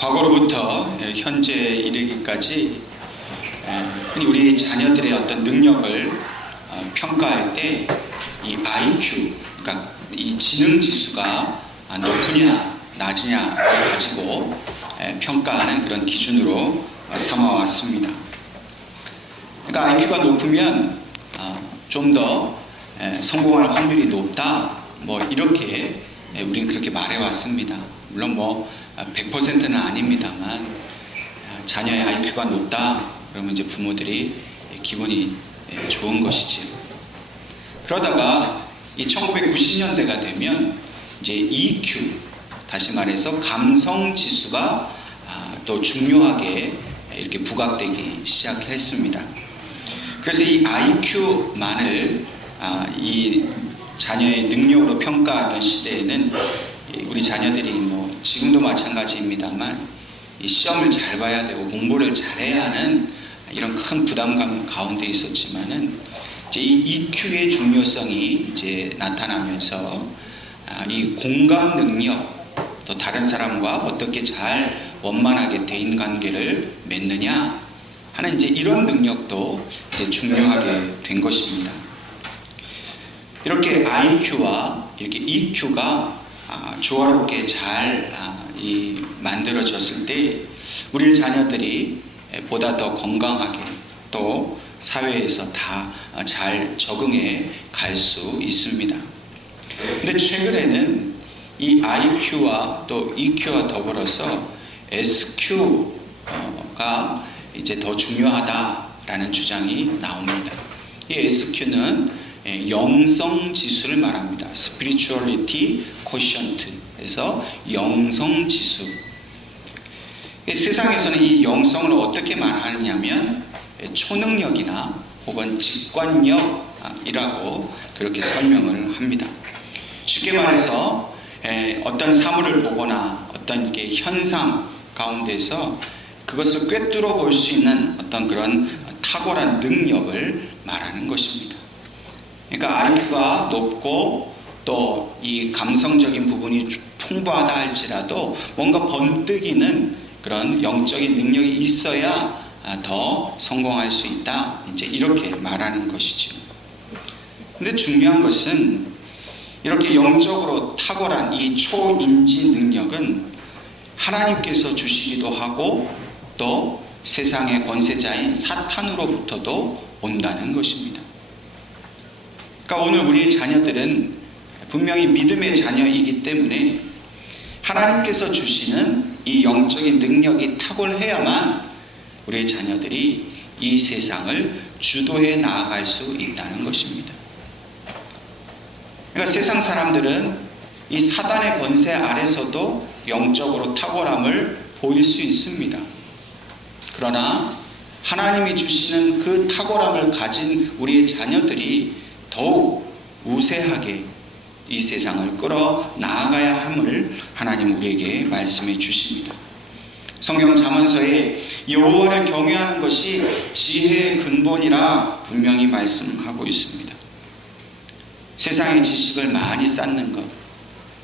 과거로부터 현재 이르기까지 우리 자녀들의 어떤 능력을 평가할 때 이 IQ, 그러니까 이 지능 지수가 높으냐 낮으냐를 가지고 평가하는 그런 기준으로 삼아왔습니다. 그러니까 IQ가 높으면 좀 더 성공할 확률이 높다, 뭐 이렇게 우리는 그렇게 말해왔습니다. 물론 뭐 100%는 아닙니다만 자녀의 IQ가 높다 그러면 이제 부모들이 기분이 좋은 것이지요. 그러다가 이 1990년대가 되면 이제 EQ, 다시 말해서 감성 지수가 또 중요하게 이렇게 부각되기 시작했습니다. 그래서 이 IQ만을 이 자녀의 능력으로 평가하던 시대에는 우리 자녀들이 뭐 지금도 마찬가지입니다만 이 시험을 잘 봐야 되고 공부를 잘해야 하는 이런 큰 부담감 가운데 있었지만은 이제 이 EQ의 중요성이 이제 나타나면서 이 공감 능력, 또 다른 사람과 어떻게 잘 원만하게 대인관계를 맺느냐 하는 이제 이런 능력도 이제 중요하게 된 것입니다. 이렇게 IQ와 이렇게 EQ가 조화롭게 잘 만들어졌을 때 우리 자녀들이 보다 더 건강하게 또 사회에서 다 잘 적응해 갈 수 있습니다. 근데 최근에는 이 IQ와 또 EQ와 더불어서 SQ가 이제 더 중요하다라는 주장이 나옵니다. 이 SQ는 영성 지수를 말합니다. Spirituality Quotient에서 영성 지수. 세상에서는 이 영성을 어떻게 말하느냐면 초능력이나 혹은 직관력이라고 그렇게 설명을 합니다. 쉽게 말해서 어떤 사물을 보거나 어떤 게 현상 가운데서 그것을 꿰뚫어 볼 수 있는 어떤 그런 탁월한 능력을 말하는 것입니다. 그러니까 IQ가 높고 또 이 감성적인 부분이 풍부하다 할지라도 뭔가 번뜩이는 그런 영적인 능력이 있어야 더 성공할 수 있다, 이제 이렇게 말하는 것이죠. 근데 중요한 것은 이렇게 영적으로 탁월한 이 초인지 능력은 하나님께서 주시기도 하고 또 세상의 권세자인 사탄으로부터도 온다는 것입니다. 그러니까 오늘 우리 자녀들은 분명히 믿음의 자녀이기 때문에 하나님께서 주시는 이 영적인 능력이 탁월해야만 우리의 자녀들이 이 세상을 주도해 나아갈 수 있다는 것입니다. 그러니까 세상 사람들은 이 사단의 권세 아래서도 영적으로 탁월함을 보일 수 있습니다. 그러나 하나님이 주시는 그 탁월함을 가진 우리의 자녀들이 더욱 우세하게 이 세상을 끌어 나아가야 함을 하나님 우리에게 말씀해 주십니다. 성경 잠언서에 여호와를 경외하는 것이 지혜의 근본이라 분명히 말씀하고 있습니다. 세상의 지식을 많이 쌓는 것,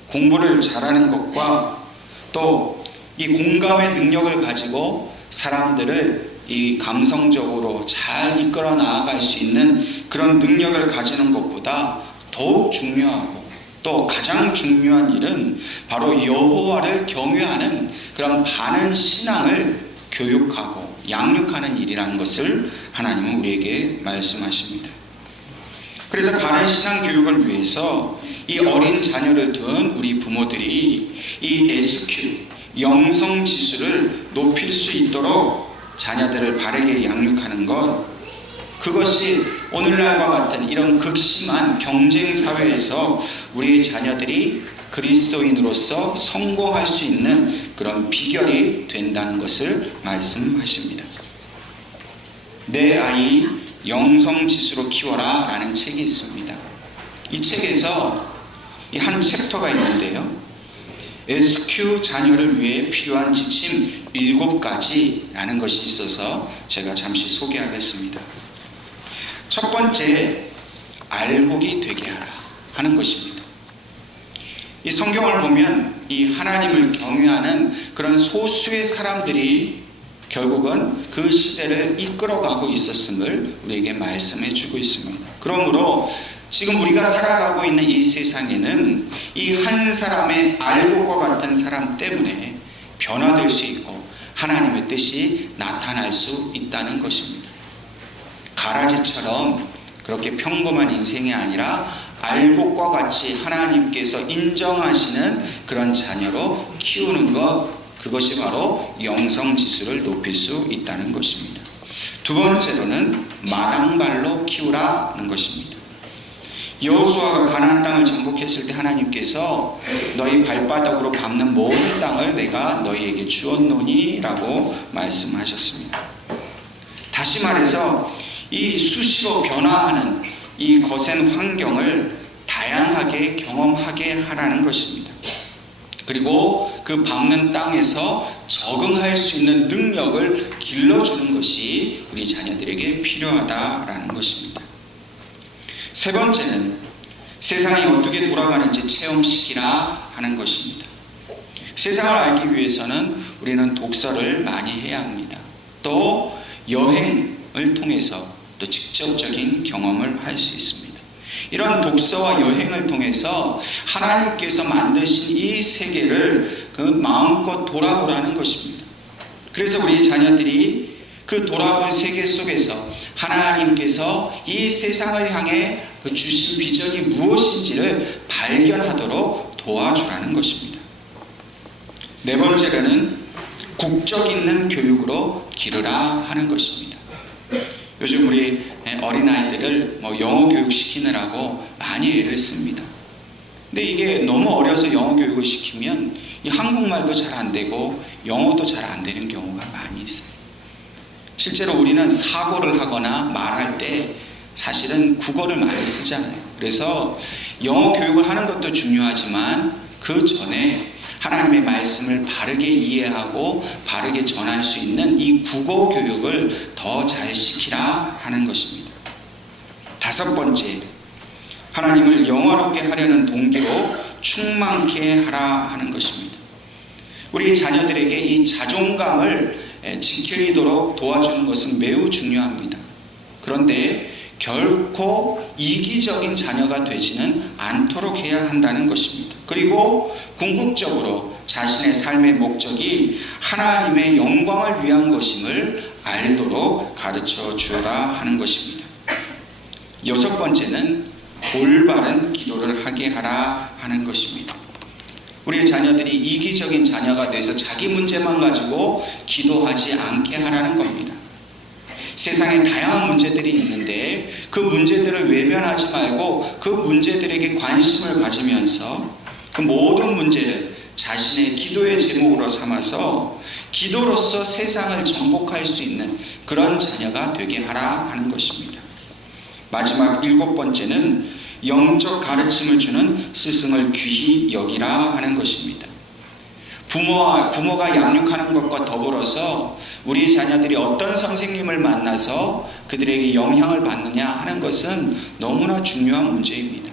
공부를 잘하는 것과 또 이 공감의 능력을 가지고 사람들을 이 감성적으로 잘 이끌어 나아갈 수 있는 그런 능력을 가지는 것보다 더욱 중요하고 또 가장 중요한 일은 바로 여호와를 경외하는 그런 바른 신앙을 교육하고 양육하는 일이라는 것을 하나님은 우리에게 말씀하십니다. 그래서 바른 신앙 교육을 위해서 이 어린 자녀를 둔 우리 부모들이 이 SQ, 영성 지수를 높일 수 있도록 자녀들을 바르게 양육하는 것, 그것이 오늘날과 같은 이런 극심한 경쟁 사회에서 우리의 자녀들이 그리스도인으로서 성공할 수 있는 그런 비결이 된다는 것을 말씀하십니다. 내 아이 영성 지수로 키워라 라는 책이 있습니다. 이 책에서 이 한 챕터가 있는데요, SQ 자녀를 위해 필요한 지침 7가지라는 것이 있어서 제가 잠시 소개하겠습니다. 첫 번째, 알복이 되게 하라 하는 것입니다. 이 성경을 보면 이 하나님을 경외하는 그런 소수의 사람들이 결국은 그 시대를 이끌어가고 있었음을 우리에게 말씀해 주고 있습니다. 그러므로 지금 우리가 살아가고 있는 이 세상에는 이 한 사람의 알곡과 같은 사람 때문에 변화될 수 있고 하나님의 뜻이 나타날 수 있다는 것입니다. 가라지처럼 그렇게 평범한 인생이 아니라 알곡과 같이 하나님께서 인정하시는 그런 자녀로 키우는 것, 그것이 바로 영성지수를 높일 수 있다는 것입니다. 두 번째로는 마당발로 키우라는 것입니다. 여호수아가 가나안 땅을 정복했을 때 하나님께서 너희 발바닥으로 밟는 모든 땅을 내가 너희에게 주었노니 라고 말씀하셨습니다. 다시 말해서 이 수시로 변화하는 이 거센 환경을 다양하게 경험하게 하라는 것입니다. 그리고 그 밟는 땅에서 적응할 수 있는 능력을 길러주는 것이 우리 자녀들에게 필요하다라는 것입니다. 세 번째는 세상이 어떻게 돌아가는지 체험시키라 하는 것입니다. 세상을 알기 위해서는 우리는 독서를 많이 해야 합니다. 또 여행을 통해서 또 직접적인 경험을 할 수 있습니다. 이런 독서와 여행을 통해서 하나님께서 만드신 이 세계를 그 마음껏 돌아보라는 것입니다. 그래서 우리 자녀들이 그 돌아본 세계 속에서 하나님께서 이 세상을 향해 그 주신 비전이 무엇인지를 발견하도록 도와주라는 것입니다. 네 번째로는 국적 있는 교육으로 기르라 하는 것입니다. 요즘 우리 어린아이들을 영어 교육 시키느라고 많이 애를 씁니다. 근데 이게 너무 어려서 영어 교육을 시키면 이 한국말도 잘 안 되고 영어도 잘 안 되는 경우가 많이 있어요. 실제로 우리는 사고를 하거나 말할 때 사실은 국어를 많이 쓰잖아요. 그래서 영어 교육을 하는 것도 중요하지만 그 전에 하나님의 말씀을 바르게 이해하고 바르게 전할 수 있는 이 국어 교육을 더 잘 시키라 하는 것입니다. 다섯 번째, 하나님을 영화롭게 하려는 동기로 충만케 하라 하는 것입니다. 우리 자녀들에게 이 자존감을 지키도록 도와주는 것은 매우 중요합니다. 그런데 결코 이기적인 자녀가 되지는 않도록 해야 한다는 것입니다. 그리고 궁극적으로 자신의 삶의 목적이 하나님의 영광을 위한 것임을 알도록 가르쳐 주라 하는 것입니다. 여섯 번째는 올바른 기도를 하게 하라 하는 것입니다. 우리 자녀들이 이기적인 자녀가 돼서 자기 문제만 가지고 기도하지 않게 하라는 겁니다. 세상에 다양한 문제들이 있는데 그 문제들을 외면하지 말고 그 문제들에게 관심을 가지면서 그 모든 문제를 자신의 기도의 제목으로 삼아서 기도로서 세상을 정복할 수 있는 그런 자녀가 되게 하라 하는 것입니다. 마지막 일곱 번째는 영적 가르침을 주는 스승을 귀히 여기라 하는 것입니다. 부모가 양육하는 것과 더불어서 우리 자녀들이 어떤 선생님을 만나서 그들에게 영향을 받느냐 하는 것은 너무나 중요한 문제입니다.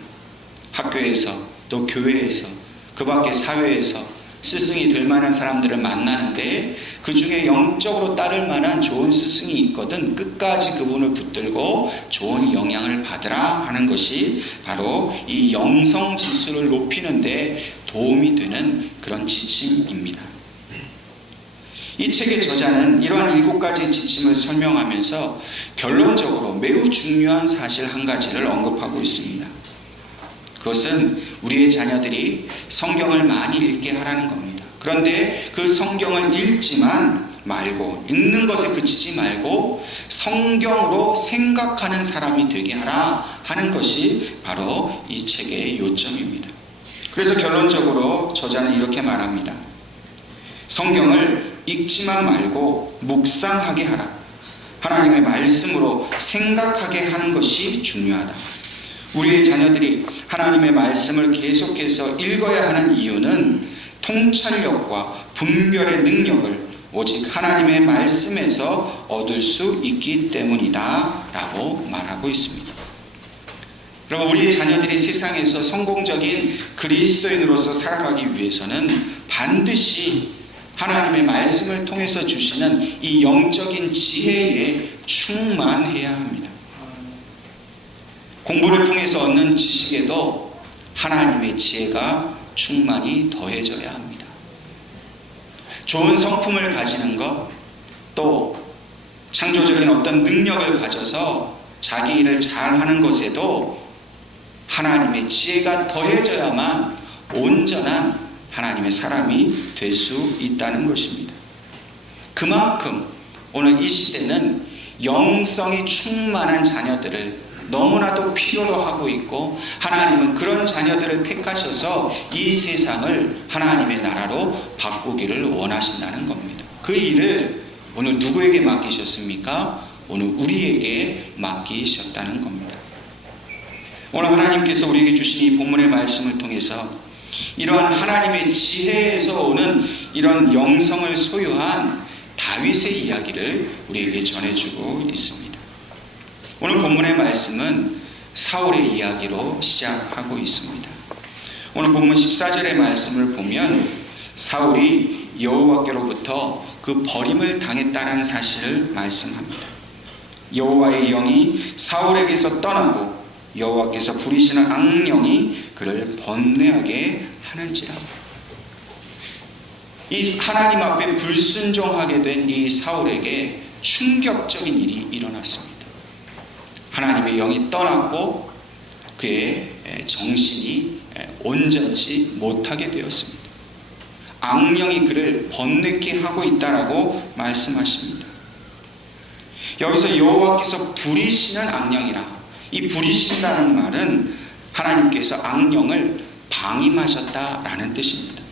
학교에서 또 교회에서 그 밖에 사회에서 스승이 될 만한 사람들을 만나는데 그 중에 영적으로 따를 만한 좋은 스승이 있거든 끝까지 그분을 붙들고 좋은 영향을 받으라 하는 것이 바로 이 영성 지수를 높이는 데 도움이 되는 그런 지침입니다. 이 책의 저자는 이러한 7가지 지침을 설명하면서 결론적으로 매우 중요한 사실 한 가지를 언급하고 있습니다. 그것은 우리의 자녀들이 성경을 많이 읽게 하라는 겁니다. 그런데 그 성경을 읽지만 말고, 읽는 것에 그치지 말고 성경으로 생각하는 사람이 되게 하라 하는 것이 바로 이 책의 요점입니다. 그래서 결론적으로 저자는 이렇게 말합니다. 성경을 읽지만 말고 묵상하게 하라. 하나님의 말씀으로 생각하게 하는 것이 중요하다. 우리의 자녀들이 하나님의 말씀을 계속해서 읽어야 하는 이유는 통찰력과 분별의 능력을 오직 하나님의 말씀에서 얻을 수 있기 때문이다 라고 말하고 있습니다. 그리고 우리의 자녀들이 세상에서 성공적인 그리스도인으로서 살아가기 위해서는 반드시 하나님의 말씀을 통해서 주시는 이 영적인 지혜에 충만해야 합니다. 공부를 통해서 얻는 지식에도 하나님의 지혜가 충만히 더해져야 합니다. 좋은 성품을 가지는 것, 또 창조적인 어떤 능력을 가져서 자기 일을 잘하는 것에도 하나님의 지혜가 더해져야만 온전한 하나님의 사람이 될 수 있다는 것입니다. 그만큼 오늘 이 시대는 영성이 충만한 자녀들을 너무나도 필요로 하고 있고, 하나님은 그런 자녀들을 택하셔서 이 세상을 하나님의 나라로 바꾸기를 원하신다는 겁니다. 그 일을 오늘 누구에게 맡기셨습니까? 오늘 우리에게 맡기셨다는 겁니다. 오늘 하나님께서 우리에게 주신 이 본문의 말씀을 통해서 이러한 하나님의 지혜에서 오는 이런 영성을 소유한 다윗의 이야기를 우리에게 전해주고 있습니다. 오늘 본문의 말씀은 사울의 이야기로 시작하고 있습니다. 오늘 본문 14절의 말씀을 보면 사울이 여호와께로부터 그 버림을 당했다는 사실을 말씀합니다. 여호와의 영이 사울에게서 떠나고 여호와께서 부리시는 악령이 그를 번뇌하게 하는지라. 이 하나님 앞에 불순종하게 된 이 사울에게 충격적인 일이 일어났습니다. 하나님의 영이 떠났고 그의 정신이 온전치 못하게 되었습니다. 악령이 그를 번뇌케 하고 있다라고 말씀하십니다. 여기서 여호와께서 부리시는 악령이라, 이 부리신다는 말은 하나님께서 악령을 방임하셨다라는 뜻입니다.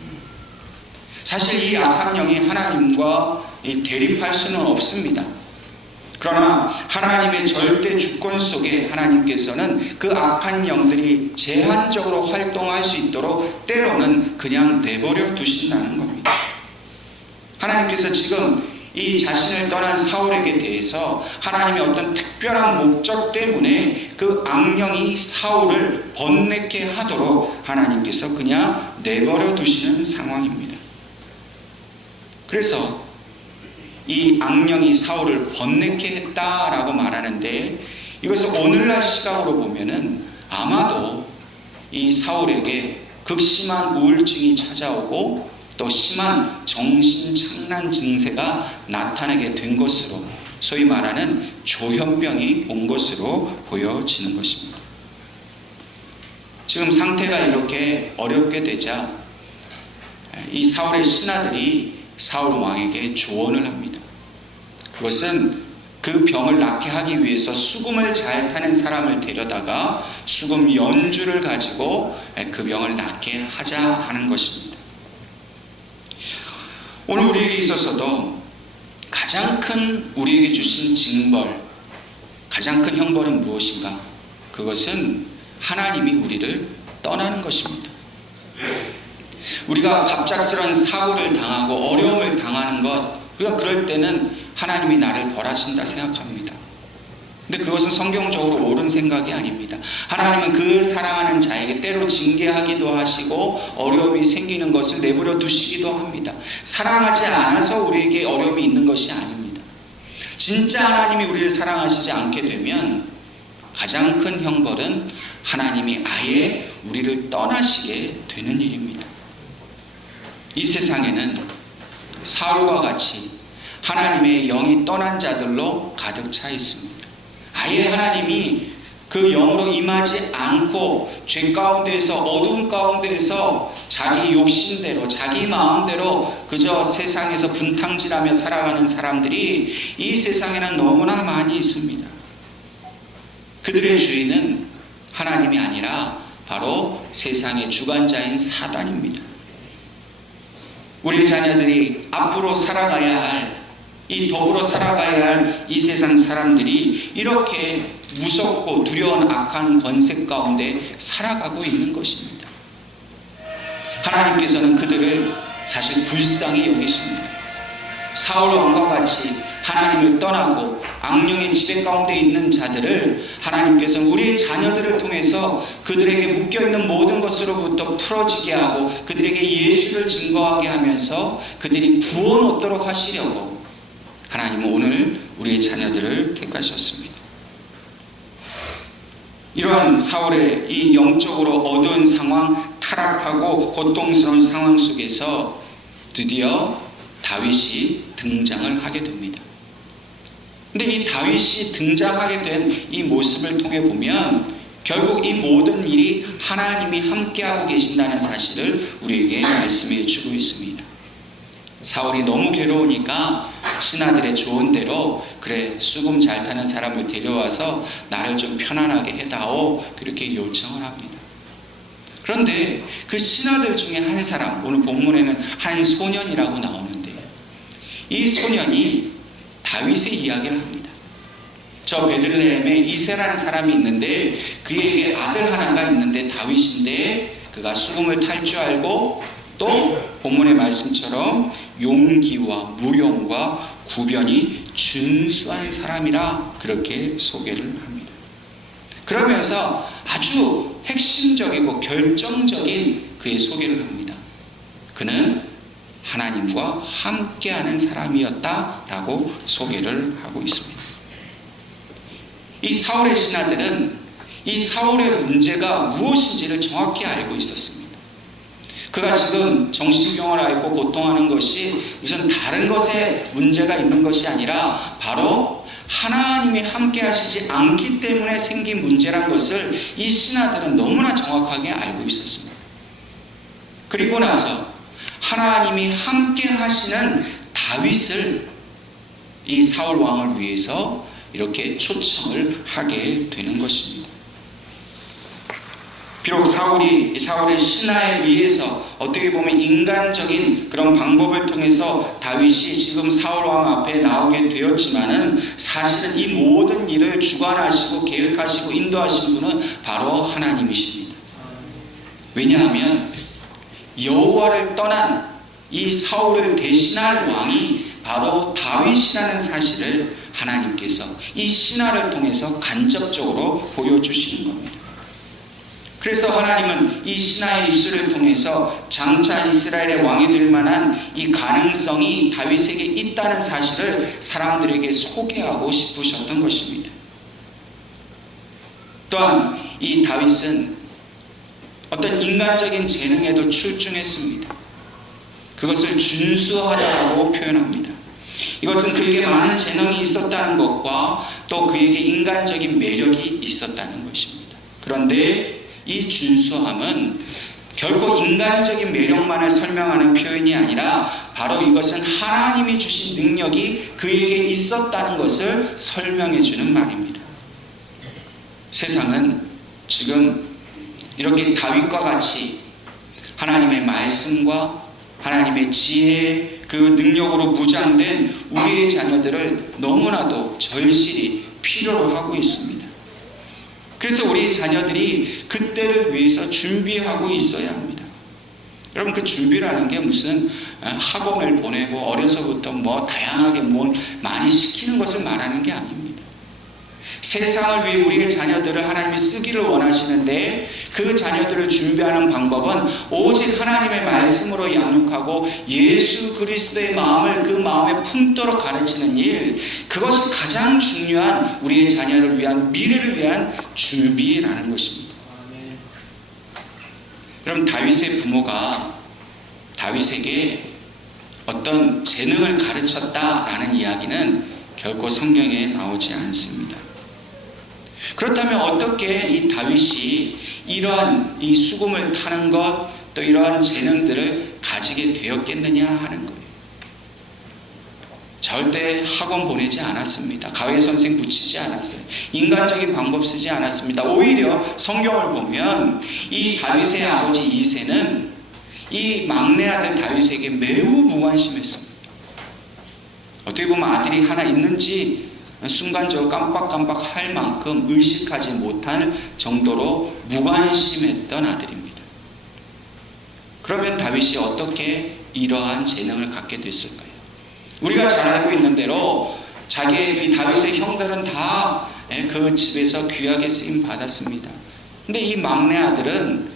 사실 이 악한 영이 하나님과 대립할 수는 없습니다. 그러나 하나님의 절대 주권 속에 하나님께서는 그 악한 영들이 제한적으로 활동할 수 있도록 때로는 그냥 내버려 두신다는 겁니다. 하나님께서 지금 이 자신을 떠난 사울에게 대해서 하나님의 어떤 특별한 목적 때문에 그 악령이 사울을 번뇌케 하도록 하나님께서 그냥 내버려 두시는 상황입니다. 그래서 이 악령이 사울을 번뇌케 했다라고 말하는데, 이것을 오늘날 시각으로 보면은 아마도 이 사울에게 극심한 우울증이 찾아오고 또 심한 정신착란 증세가 나타나게 된 것으로, 소위 말하는 조현병이 온 것으로 보여지는 것입니다. 지금 상태가 이렇게 어렵게 되자 이 사울의 신하들이 사울 왕에게 조언을 합니다. 그것은 그 병을 낫게 하기 위해서 수금을 잘 타는 사람을 데려다가 수금 연주를 가지고 그 병을 낫게 하자 하는 것입니다. 오늘 우리에게 있어서도 가장 큰 우리에게 주신 징벌, 가장 큰 형벌은 무엇인가? 그것은 하나님이 우리를 떠나는 것입니다. 우리가 갑작스러운 사고를 당하고 어려움을 당하는 것, 우리가 그럴 때는 하나님이 나를 벌하신다 생각합니다. 근데 그것은 성경적으로 옳은 생각이 아닙니다. 하나님은 그 사랑하는 자에게 때로 징계하기도 하시고 어려움이 생기는 것을 내버려 두시기도 합니다. 사랑하지 않아서 우리에게 어려움이 있는 것이 아닙니다. 진짜 하나님이 우리를 사랑하시지 않게 되면 가장 큰 형벌은 하나님이 아예 우리를 떠나시게 되는 일입니다. 이 세상에는 사울과 같이 하나님의 영이 떠난 자들로 가득 차 있습니다. 아예 하나님이 그 영으로 임하지 않고 죄 가운데에서, 어둠 가운데에서 자기 욕심대로, 자기 마음대로 그저 세상에서 분탕질하며 살아가는 사람들이 이 세상에는 너무나 많이 있습니다. 그들의 주인은 하나님이 아니라 바로 세상의 주관자인 사단입니다. 우리 자녀들이 앞으로 살아가야 할, 이 더불어 살아가야 할 이 세상 사람들이 이렇게 무섭고 두려운 악한 권세 가운데 살아가고 있는 것입니다. 하나님께서는 그들을 사실 불쌍히 여기십니다. 사울 왕과 같이 하나님을 떠나고 악령의 지배 가운데 있는 자들을 하나님께서 우리의 자녀들을 통해서 그들에게 묶여있는 모든 것으로부터 풀어지게 하고 그들에게 예수를 증거하게 하면서 그들이 구원 얻도록 하시려고 하나님은 오늘 우리의 자녀들을 택하셨습니다. 이러한 사울의 이 영적으로 어두운 상황, 타락하고 고통스러운 상황 속에서 드디어 다윗이 등장을 하게 됩니다. 근데 이 다윗이 등장하게 된 이 모습을 통해 보면 결국 이 모든 일이 하나님이 함께하고 계신다는 사실을 우리에게 말씀해 주고 있습니다. 사울이 너무 괴로우니까 신하들의 조언대로 그래 수금 잘 타는 사람을 데려와서 나를 좀 편안하게 해다오 그렇게 요청을 합니다. 그런데 그 신하들 중에 한 사람, 오늘 본문에는 한 소년이라고 나오는데 이 소년이 다윗의 이야기를 합니다. 저 베들레헴에 이새라는 사람이 있는데 그에게 아들 하나가 있는데 다윗인데 그가 수금을 탈 줄 알고 또 본문의 말씀처럼 용기와 무용과 구변이 준수한 사람이라 그렇게 소개를 합니다. 그러면서 아주 핵심적이고 결정적인 그의 소개를 합니다. 그는 하나님과 함께하는 사람이었다라고 소개를 하고 있습니다. 이 사울의 신하들은 이 사울의 문제가 무엇인지를 정확히 알고 있었습니다. 그가 지금 정신병을 앓고 고통하는 것이 무슨 다른 것에 문제가 있는 것이 아니라 바로 하나님이 함께 하시지 않기 때문에 생긴 문제란 것을 이 신하들은 너무나 정확하게 알고 있었습니다. 그리고 나서 하나님이 함께 하시는 다윗을 이 사울 왕을 위해서 이렇게 초청을 하게 되는 것입니다. 비록 사울의 신하에 의해서 어떻게 보면 인간적인 그런 방법을 통해서 다윗이 지금 사울 왕 앞에 나오게 되었지만은 사실은 이 모든 일을 주관하시고 계획하시고 인도하신 분은 바로 하나님이십니다. 왜냐하면 여호와를 떠난 이 사울을 대신할 왕이 바로 다윗이라는 사실을 하나님께서 이 신하를 통해서 간접적으로 보여주시는 겁니다. 그래서 하나님은 이 신하의 입술을 통해서 장차 이스라엘의 왕이 될 만한 이 가능성이 다윗에게 있다는 사실을 사람들에게 소개하고 싶으셨던 것입니다. 또한 이 다윗은 어떤 인간적인 재능에도 출중했습니다. 그것을 준수하다고 표현합니다. 이것은 그에게 많은 재능이 있었다는 것과 또 그에게 인간적인 매력이 있었다는 것입니다. 그런데 이 준수함은 결코 인간적인 매력만을 설명하는 표현이 아니라 바로 이것은 하나님이 주신 능력이 그에게 있었다는 것을 설명해 주는 말입니다. 세상은 지금 이렇게 다윗과 같이 하나님의 말씀과 하나님의 지혜 그 능력으로 무장된 우리의 자녀들을 너무나도 절실히 필요로 하고 있습니다. 그래서 우리 자녀들이 그때를 위해서 준비하고 있어야 합니다. 여러분 그 준비라는 게 무슨 학원을 보내고 어려서부터 다양하게 많이 시키는 것을 말하는 게 아닙니다. 세상을 위해 우리의 자녀들을 하나님이 쓰기를 원하시는데 그 자녀들을 준비하는 방법은 오직 하나님의 말씀으로 양육하고 예수 그리스도의 마음을 그 마음에 품도록 가르치는 일, 그것이 가장 중요한 우리의 자녀를 위한 미래를 위한 준비라는 것입니다. 여러분 다윗의 부모가 다윗에게 어떤 재능을 가르쳤다라는 이야기는 결코 성경에 나오지 않습니다. 그렇다면 어떻게 이 다윗이 이러한 이 수금을 타는 것, 또 이러한 재능들을 가지게 되었겠느냐 하는 거예요. 절대 학원 보내지 않았습니다. 가외 선생 붙이지 않았어요. 인간적인 방법 쓰지 않았습니다. 오히려 성경을 보면 이 다윗의 아버지 이새는 이 막내 아들 다윗에게 매우 무관심했습니다. 어떻게 보면 아들이 하나 있는지 순간적으로 깜빡깜빡 할 만큼 의식하지 못할 정도로 무관심했던 아들입니다. 그러면 다윗이 어떻게 이러한 재능을 갖게 됐을까요? 우리가 잘 알고 있는 대로 자기의 이 다윗의 형들은 다 그 집에서 귀하게 쓰임 받았습니다. 근데 이 막내 아들은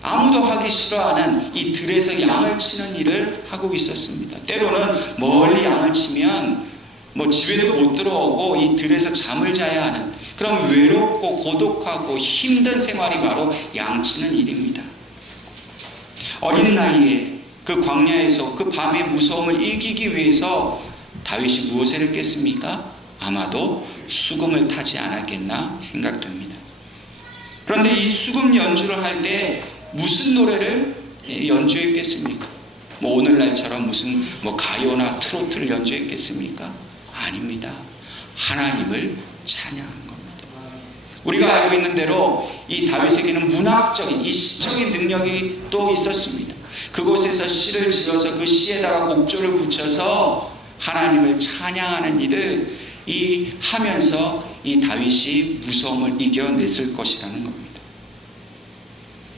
아무도 하기 싫어하는 이 들에서 양을 치는 일을 하고 있었습니다. 때로는 멀리 양을 치면 집에도 못 들어오고 이 들에서 잠을 자야 하는 그런 외롭고 고독하고 힘든 생활이 바로 양치는 일입니다. 어린 나이에 그 광야에서 그 밤의 무서움을 이기기 위해서 다윗이 무엇을 했겠습니까? 아마도 수금을 타지 않았겠나 생각됩니다. 그런데 이 수금 연주를 할 때 무슨 노래를 연주했겠습니까? 오늘날처럼 무슨 가요나 트로트를 연주했겠습니까? 아닙니다. 하나님을 찬양한 겁니다. 우리가 알고 있는 대로 이 다윗에게는 문학적인 이 시적인 능력이 또 있었습니다. 그곳에서 시를 지어서 그 시에다가 곡조를 붙여서 하나님을 찬양하는 일을 하면서 이 다윗이 무서움을 이겨냈을 것이라는 겁니다.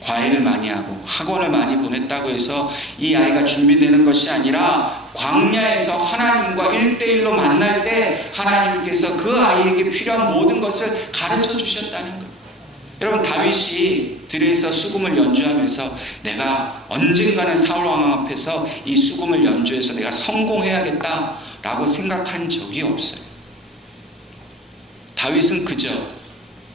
과외를 많이 하고 학원을 많이 보냈다고 해서 이 아이가 준비되는 것이 아니라 광야에서 하나님과 1대1로 만날 때 하나님께서 그 아이에게 필요한 모든 것을 가르쳐 주셨다는 것. 여러분, 다윗이 들에서 수금을 연주하면서 내가 언젠가는 사울 왕 앞에서 이 수금을 연주해서 내가 성공해야겠다라고 생각한 적이 없어요. 다윗은 그저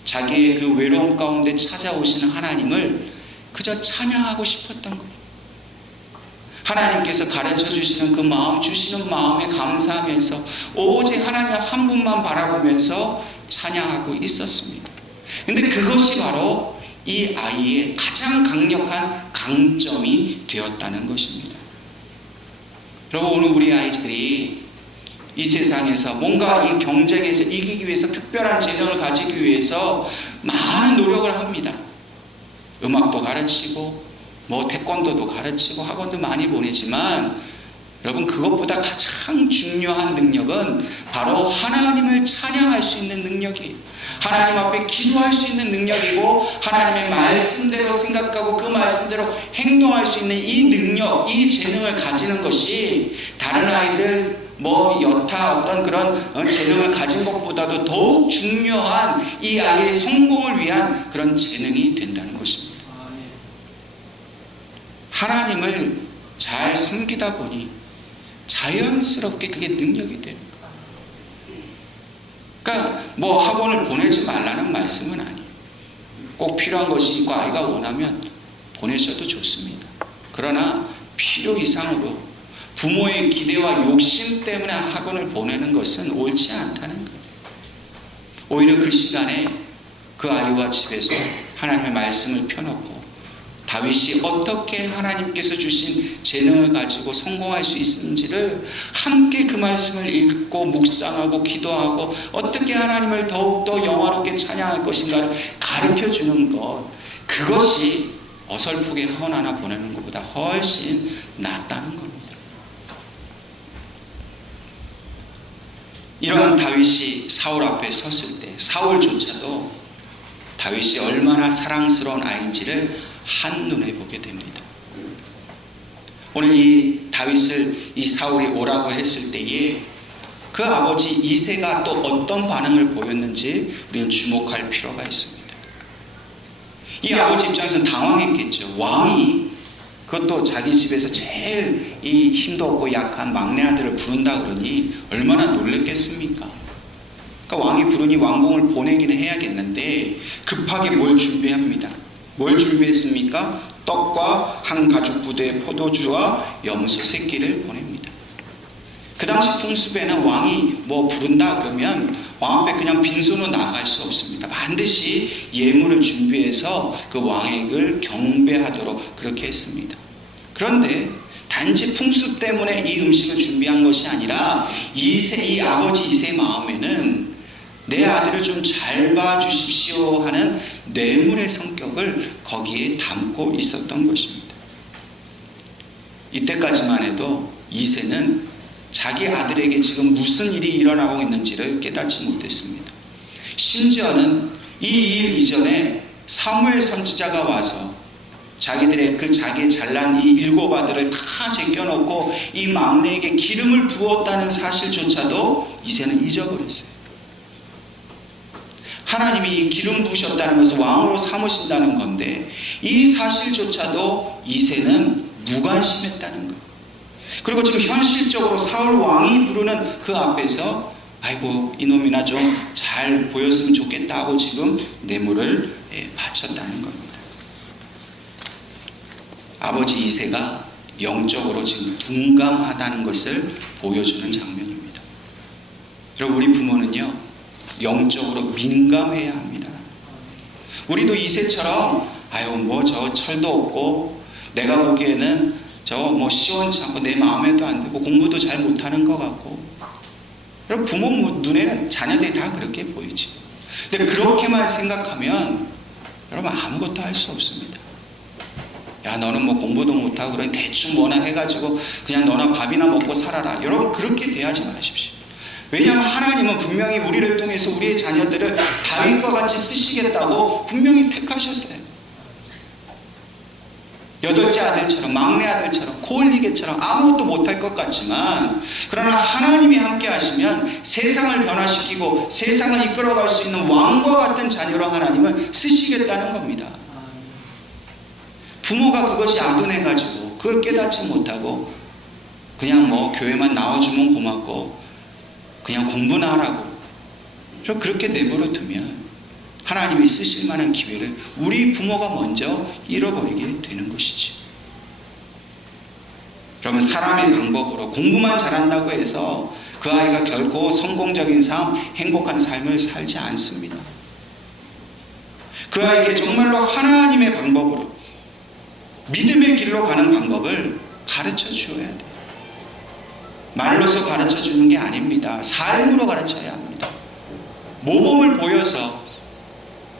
자기의 그 외로움 가운데 찾아오시는 하나님을 그저 찬양하고 싶었던 거예요. 하나님께서 가르쳐 주시는 그 마음, 주시는 마음에 감사하면서 오직 하나님 한 분만 바라보면서 찬양하고 있었습니다. 근데 그것이 바로 이 아이의 가장 강력한 강점이 되었다는 것입니다. 여러분, 오늘 우리 아이들이 이 세상에서 뭔가 이 경쟁에서 이기기 위해서 특별한 재능을 가지기 위해서 많은 노력을 합니다. 음악도 가르치고 태권도도 가르치고 학원도 많이 보내지만 여러분, 그것보다 가장 중요한 능력은 바로 하나님을 찬양할 수 있는 능력이에요. 하나님 앞에 기도할 수 있는 능력이고 하나님의 말씀대로 생각하고 그 말씀대로 행동할 수 있는 이 능력, 이 재능을 가지는 것이 다른 아이들 여타 어떤 그런 재능을 가진 것보다도 더욱 중요한 이 아이의 성공을 위한 그런 재능이 된다는 것입니다. 하나님을 잘 섬기다 보니 자연스럽게 그게 능력이 됩니다. 그러니까 학원을 보내지 말라는 말씀은 아니에요. 꼭 필요한 것이 있고 아이가 원하면 보내셔도 좋습니다. 그러나 필요 이상으로 부모의 기대와 욕심 때문에 학원을 보내는 것은 옳지 않다는 거예요. 오히려 그 시간에 그 아이와 집에서 하나님의 말씀을 펴놓고 다윗이 어떻게 하나님께서 주신 재능을 가지고 성공할 수 있는지를 함께 그 말씀을 읽고 묵상하고 기도하고 어떻게 하나님을 더욱더 영화롭게 찬양할 것인가를 가르쳐주는 것, 그것이 어설프게 학원 하나 보내는 것보다 훨씬 낫다는 겁니다. 이런 다윗이 사울 앞에 섰을 때 사울조차도 다윗이 얼마나 사랑스러운 아이인지를 한눈에 보게 됩니다. 오늘 이 다윗을 이 사울이 오라고 했을 때에 그 아버지 이새가 또 어떤 반응을 보였는지 우리는 주목할 필요가 있습니다. 이 아버지 입장에서는 당황했겠죠. 왕이 그것도 자기 집에서 제일 이 힘도 없고 약한 막내 아들을 부른다 그러니 얼마나 놀랬겠습니까? 그러니까 왕이 부르니 왕궁을 보내기는 해야겠는데 급하게 뭘 준비합니다. 뭘 준비했습니까? 떡과 한 가죽 부대의 포도주와 염소 새끼를 보냅니다. 그 당시 풍습에는 왕이 부른다 그러면 왕 앞에 그냥 빈손으로 나갈 수 없습니다. 반드시 예물을 준비해서 그 왕에게 경배하도록 그렇게 했습니다. 그런데 단지 풍습 때문에 이 음식을 준비한 것이 아니라 이 아버지 이새의 마음에는 내 아들을 좀 잘 봐주십시오 하는 뇌물의 성격을 거기에 담고 있었던 것입니다. 이때까지만 해도 이새는 자기 아들에게 지금 무슨 일이 일어나고 있는지를 깨닫지 못했습니다. 심지어는 이 일 이전에 사무엘 선지자가 와서 자기들의 자기 잘난 이 7 아들을 다 제껴놓고 이 막내에게 기름을 부었다는 사실조차도 이새는 잊어버렸어요. 하나님이 기름 부으셨다는 것은 왕으로 삼으신다는 건데 이 사실조차도 이새는 무관심했다는 거예요. 그리고 지금 현실적으로 사울 왕이 부르는 그 앞에서 아이고 이놈이나 좀 잘 보였으면 좋겠다 하고 지금 뇌물을 바쳤다는 겁니다. 아버지 이새가 영적으로 지금 둔감하다는 것을 보여주는 장면입니다. 여러분, 우리 부모는요 영적으로 민감해야 합니다. 우리도 이새처럼 아유 뭐 저 철도 없고 내가 보기에는 저 뭐 시원치 않고 내 마음에도 안 들고 공부도 잘 못하는 것 같고, 여러분 부모 눈에는 자녀들이 다 그렇게 보이지. 근데 그렇게만 생각하면 여러분 아무것도 할 수 없습니다. 야 너는 뭐 공부도 못하고 그러니 대충 뭐나 해가지고 그냥 너나 밥이나 먹고 살아라. 여러분 그렇게 대하지 마십시오. 왜냐하면 하나님은 분명히 우리를 통해서 우리의 자녀들을 다윗과 같이 쓰시겠다고 분명히 택하셨어요. 8째 아들처럼 막내 아들처럼 코올리게처럼 아무것도 못할 것 같지만, 그러나 하나님이 함께 하시면 세상을 변화시키고 세상을 이끌어갈 수 있는 왕과 같은 자녀로 하나님은 쓰시겠다는 겁니다. 부모가 그것이 아둔해가지고 그걸 깨닫지 못하고 그냥 뭐 교회만 나와주면 고맙고 그냥 공부나 하라고 그렇게 내버려 두면 하나님이 쓰실 만한 기회를 우리 부모가 먼저 잃어버리게 되는 것이지. 그러면 사람의 방법으로 공부만 잘한다고 해서 그 아이가 결코 성공적인 삶, 행복한 삶을 살지 않습니다. 그 아이에게 정말로 하나님의 방법으로 믿음의 길로 가는 방법을 가르쳐 주어야 돼요. 말로서 가르쳐 주는 게 아닙니다. 삶으로 가르쳐야 합니다. 모범을 보여서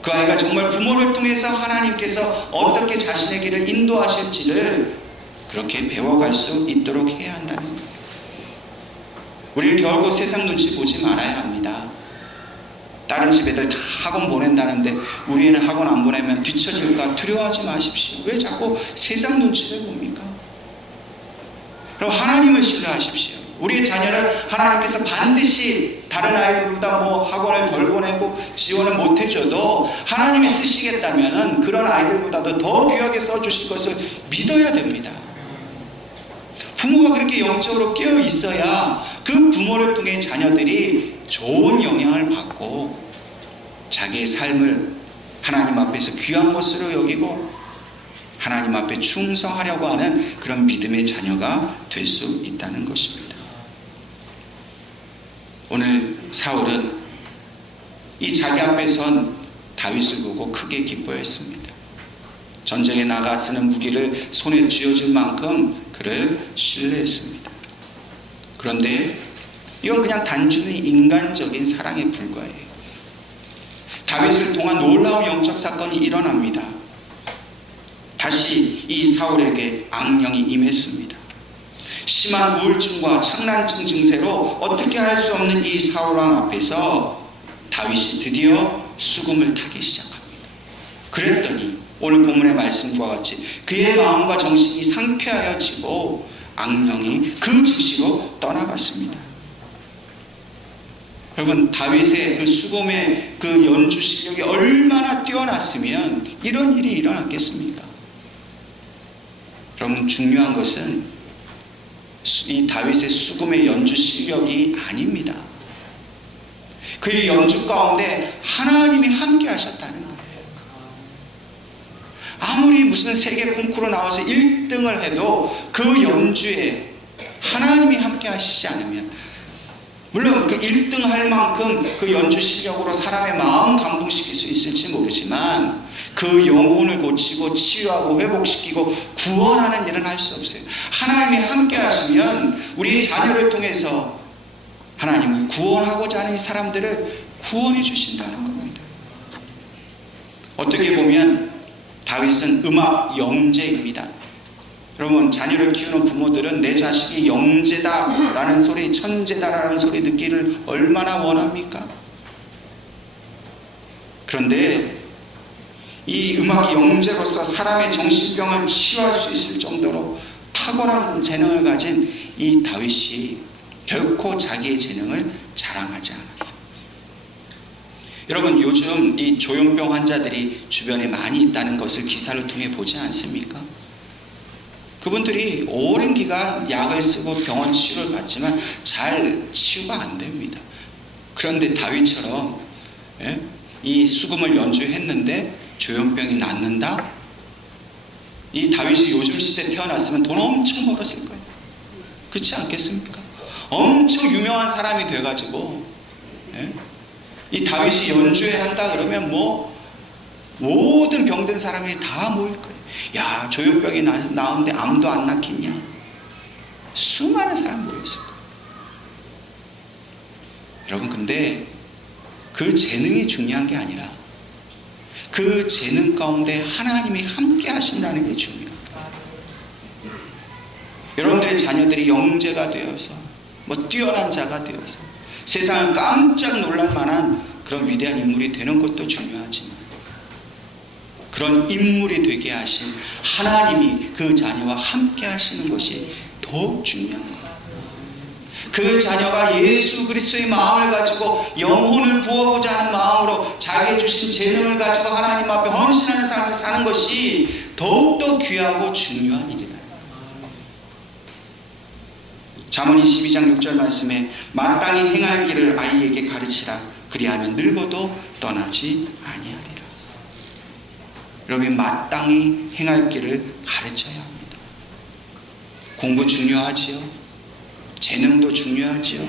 그 아이가 정말 부모를 통해서 하나님께서 어떻게 자신의 길을 인도하실지를 그렇게 배워갈 수 있도록 해야 한다는 거예요. 우리는 결국 세상 눈치 보지 말아야 합니다. 다른 집 애들 다 학원 보낸다는데 우리 애는 학원 안 보내면 뒤처질까 두려워하지 마십시오. 왜 자꾸 세상 눈치를 봅니까? 그럼 하나님을 신뢰하십시오. 우리의 자녀를 하나님께서 반드시 다른 아이들보다 뭐 학원을 덜 보내고 지원을 못 해줘도 하나님이 쓰시겠다면 그런 아이들보다도 더 귀하게 써주실 것을 믿어야 됩니다. 부모가 그렇게 영적으로 깨어 있어야 그 부모를 통해 자녀들이 좋은 영향을 받고 자기의 삶을 하나님 앞에서 귀한 것으로 여기고 하나님 앞에 충성하려고 하는 그런 믿음의 자녀가 될 수 있다는 것입니다. 오늘 사울은 이 자기 앞에 선 다윗을 보고 크게 기뻐했습니다. 전쟁에 나가 쓰는 무기를 손에 쥐어줄 만큼 그를 신뢰했습니다. 그런데 이건 그냥 단순히 인간적인 사랑에 불과해요. 다윗을 통한 놀라운 영적 사건이 일어납니다. 다시 이 사울에게 악령이 임했습니다. 심한 우울증과 창란증 증세로 어떻게 할 수 없는 이 사울 왕 앞에서 다윗이 드디어 수금을 타기 시작합니다. 그랬더니 오늘 본문의 말씀과 같이 그의 마음과 정신이 상쾌하여지고 악령이 그 즉시로 떠나갔습니다. 여러분, 다윗의 그 수금의 그 연주 실력이 얼마나 뛰어났으면 이런 일이 일어났겠습니까? 여러분, 중요한 것은 이 다윗의 수금의 연주 실력이 아닙니다. 그의 연주 가운데 하나님이 함께 하셨다는 거예요. 아무리 무슨 세계 콩쿠르 나와서 1등을 해도 그 연주에 하나님이 함께 하시지 않으면, 물론 그 1등 할 만큼 그 연주 실력으로 사람의 마음 감동시킬 수 있을지 모르지만 그 영혼을 고치고 치유하고 회복시키고 구원하는 일은 할 수 없어요. 하나님이 함께 하시면 우리의 자녀를 통해서 하나님은 구원하고자 하는 사람들을 구원해 주신다는 겁니다. 어떻게 보면 다윗은 음악 영재입니다. 여러분, 자녀를 키우는 부모들은 내 자식이 영재다라는 소리, 천재다라는 소리 듣기를 얼마나 원합니까? 그런데 이 음악이 영재로서 사람의 정신병을 치유할 수 있을 정도로 탁월한 재능을 가진 이 다윗이 결코 자기의 재능을 자랑하지 않았어요. 여러분, 요즘 이 조현병 환자들이 주변에 많이 있다는 것을 기사를 통해 보지 않습니까? 그분들이 오랜 기간 약을 쓰고 병원 치료를 받지만 잘 치유가 안 됩니다. 그런데 다윗처럼 이 수금을 연주했는데 조현병이 낫는다? 이 다윗이 요즘 시대에 태어났으면 돈 엄청 벌었을 거예요. 그렇지 않겠습니까? 엄청 유명한 사람이 돼가지고 이 다윗이 연주회 한다 그러면 뭐 모든 병든 사람이 다 모일 거예요. 야, 조현병이 나오는데 암도 안 낫겠냐? 수많은 사람 모였을 거예요. 여러분, 근데 그 재능이 중요한 게 아니라 그 재능 가운데 하나님이 함께 하신다는 게 중요해요. 여러분들의 자녀들이 영재가 되어서 뭐 뛰어난 자가 되어서 세상을 깜짝 놀랄 만한 그런 위대한 인물이 되는 것도 중요하지만 그런 인물이 되게 하신 하나님이 그 자녀와 함께 하시는 것이 더욱 중요한 거예요. 그 자녀가 예수 그리스도의 마음을 가지고 영혼을 구하고자 하는 마음으로 자기의 주신 재능을 가지고 하나님 앞에 헌신하는 삶을 사는 것이 더욱더 귀하고 중요한 일이다. 잠언 22장 6절 말씀에 마땅히 행할 길을 아이에게 가르치라. 그리하면 늙어도 떠나지 아니하리라. 여러분, 마땅히 행할 길을 가르쳐야 합니다. 공부 중요하지요. 재능도 중요하지요.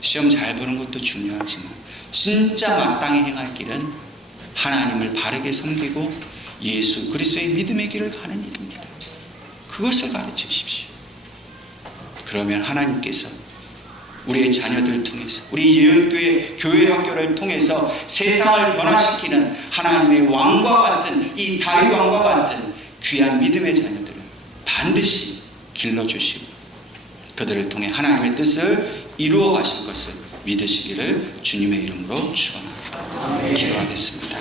시험 잘 보는 것도 중요하지만 진짜 마땅히 행할 길은 하나님을 바르게 섬기고 예수 그리스도의 믿음의 길을 가는 일입니다. 그것을 가르쳐 주십시오. 그러면 하나님께서 우리의 자녀들을 통해서 우리 예언교회 교회 학교를 통해서 세상을 변화시키는 하나님의 왕과 같은 이 다윗 왕과 같은 귀한 믿음의 자녀들을 반드시 길러주시고 그들을 통해 하나님의 뜻을 이루어 가실 것을 믿으시기를 주님의 이름으로 축원합니다. 기도하겠습니다.